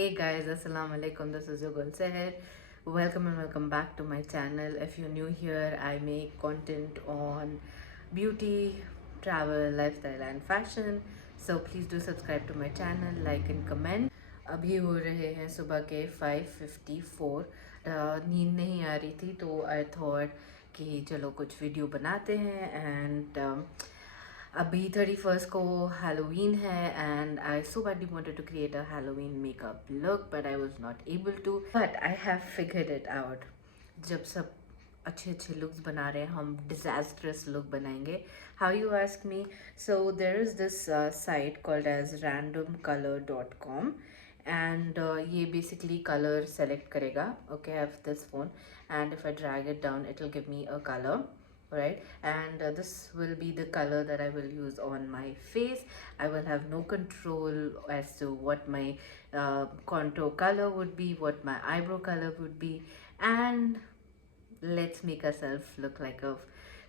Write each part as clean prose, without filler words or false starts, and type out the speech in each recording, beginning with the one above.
Hey guys, assalamu alaikum. This is your girl Saher. Welcome and welcome back to my channel. If you're new here, I make content on beauty, travel, lifestyle and fashion. So please do subscribe to my channel, like and comment. अभी हो रहे हैं सुबह के 5:54. नींद नहीं आ रही थी तो आई थॉट कि चलो कुछ वीडियो बनाते हैं एंड अभी 31st को Halloween है and I so badly wanted to create a Halloween makeup look but I was not able to, but I have figured it out. जब सब अच्छे अच्छे looks बना रहे हैं हम disastrous look बनाएंगे. How you ask me? So there is this site called as randomcolor.com and ये basically color select करेगा. Okay, I have this phone and if I drag it down it will give me a color, right? And this will be the color that I will use on my face. I will have no control as to what my contour color would be, what my eyebrow color would be, and let's make ourselves look like a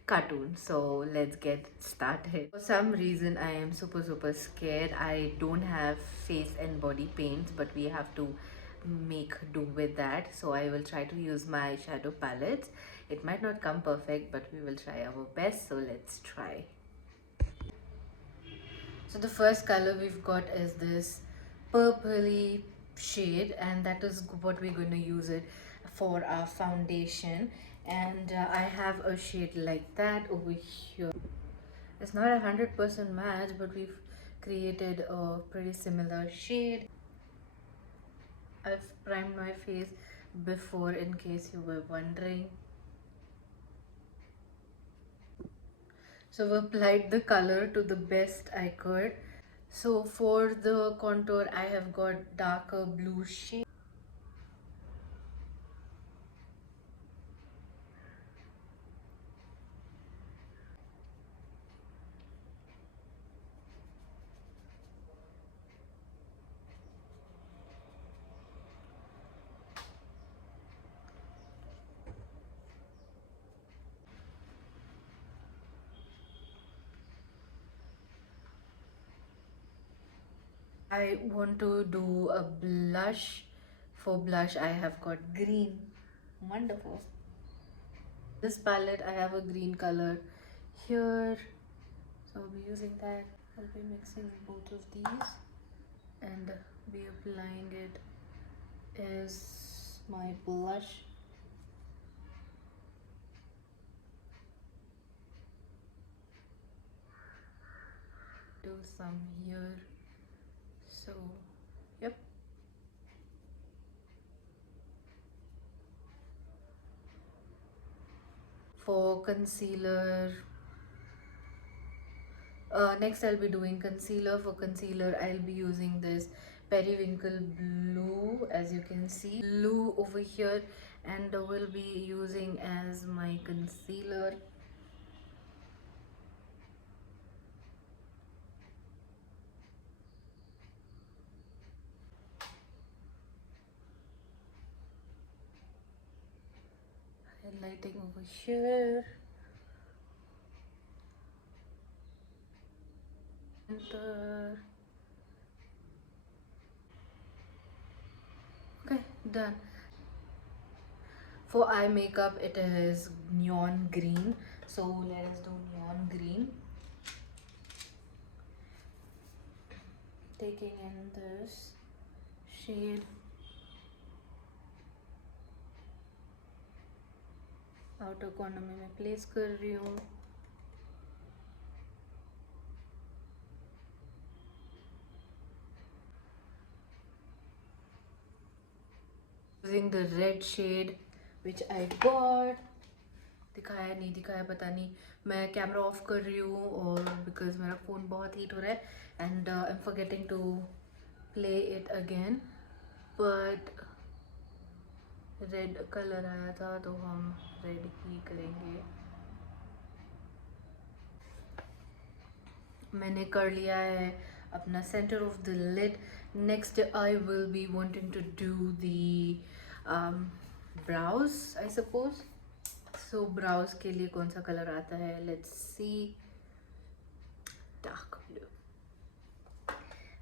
cartoon. So let's get started. For some reason I am super scared. I don't have face and body paints, but we have to make do with that. So I will try to use my shadow palettes. It might not come perfect, but we will try our best. So let's try. So the first color we've got is this purpley shade, and that is what we're going to use it for our foundation. And I have a shade like that over here. It's not 100% match, but we've created a pretty similar shade. I've primed my face before in case you were wondering. So I've applied the color to the best I could. So for the contour I have got darker blue shade. I want to do a blush. For blush I have got green. Wonderful. This palette I have a green color here, so I'll be using that. I'll be mixing both of these and be applying it as my blush. Do some here. So yep. For concealer, next I'll be doing concealer. For concealer I'll be using this periwinkle blue, as you can see, blue over here, and will be using as my concealer. Highlighting over here. And okay, done. For eye makeup it is neon green, so let us do neon green. Taking in this shade, outer corner में मैं place कर रही हूँ. Using the red shade which I got. दिखाया नहीं दिखाया पता नहीं. मैं कैमरा ऑफ कर रही हूँ और बिकॉज मेरा फ़ोन बहुत हीट हो रहा है and I am forgetting to play it again. But red colour आया था तो हम रेड ही करेंगे. मैंने कर लिया है अपना centre of the lid. Next I will be wanting to do the brows I suppose. So brows के लिए कौन सा कलर आता है, let's see. Dark blue.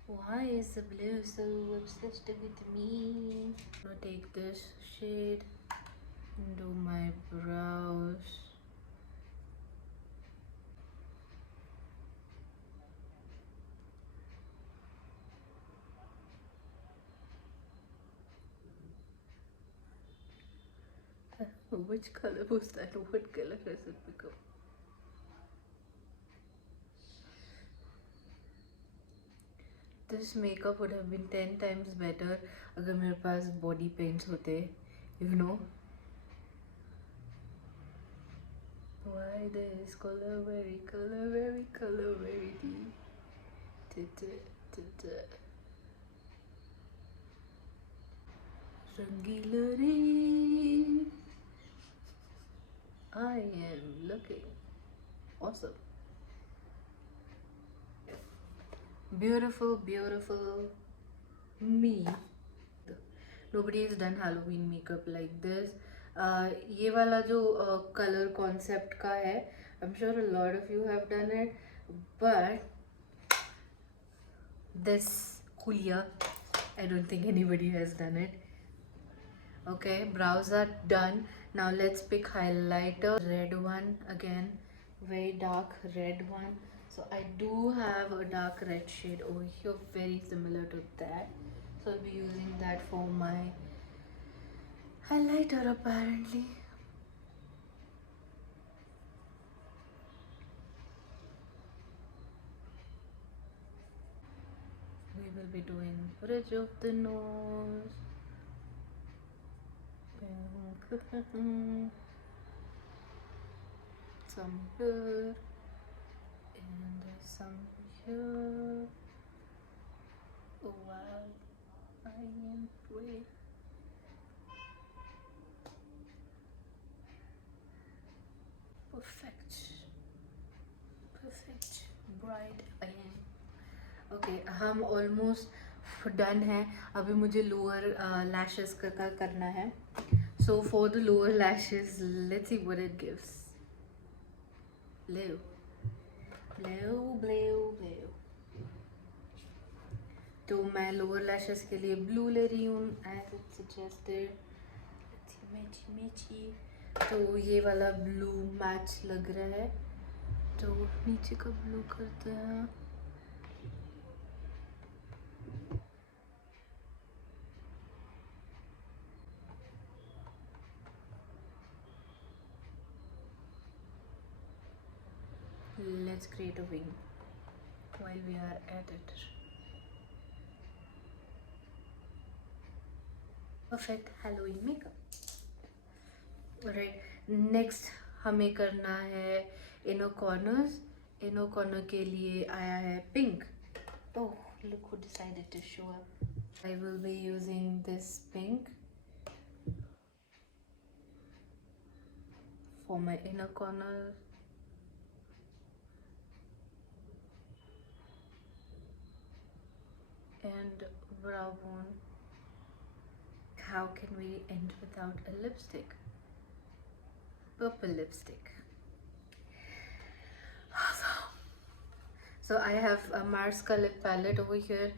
Why is the blue so obsessed with me? I'm gonna take this shade and do my brows. Which color was that? What color has it become? This makeup would have been 10 times better अगर मेरे पास body paints होते, you know. Why this color very deep. Rangila re, I am looking awesome. Beautiful, beautiful me. Nobody has done Halloween makeup like this. ये वाला जो color concept का है, I'm sure a lot of you have done it, but this Julia, I don't think anybody has done it. Okay, brows are done. Now let's pick highlighter. Red one again, very dark red one. So I do have a dark red shade over here, very similar to that. So I'll be using that for my highlighter apparently. We will be doing bridge of the nose. Some here and some here. Oh wow, I am way. Perfect bride I am. Okay, हम almost done है. अभी मुझे lower lashes का करना है. So for the lower lashes, let's see what it gives. Blue, blue, blue, blue. तो मैं lower lashes के लिए ब्लू ले रही हूँ as it suggested. Let's see, मैची. तो ये वाला ब्लू मैच लग रहा है, तो नीचे का ब्लू करते हैं. Let's create a wing while we are at it. Perfect Halloween makeup. Alright, next हमें करना है inner corners. Inner corner के लिए आया है pink. Oh, look who decided to show up. I will be using this pink for my inner corner. And brow bone. How can we end without a lipstick? Purple lipstick. Awesome. So I have a Mars का lip palette over here,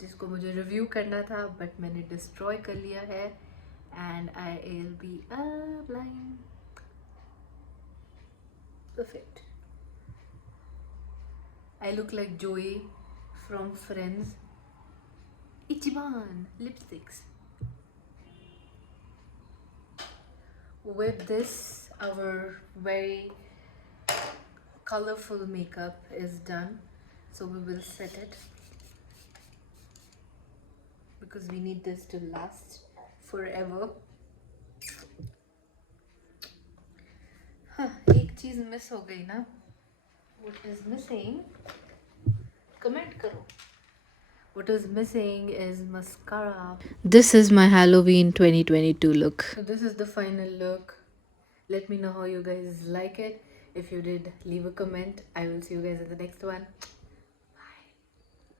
जिसको मुझे review करना था, but मैंने destroy कर लिया है, and I'll be applying. Perfect. I look like Joey from Friends. Ichiban lipsticks. With this, our very colorful makeup is done. So we will set it because we need this to last forever. हाँ, एक चीज miss हो गई ना. What is missing? Comment करो. What is missing is mascara. This is my Halloween 2022 look. So this is the final look. Let me know how you guys like it. If you did, leave a comment. I will see you guys in the next one.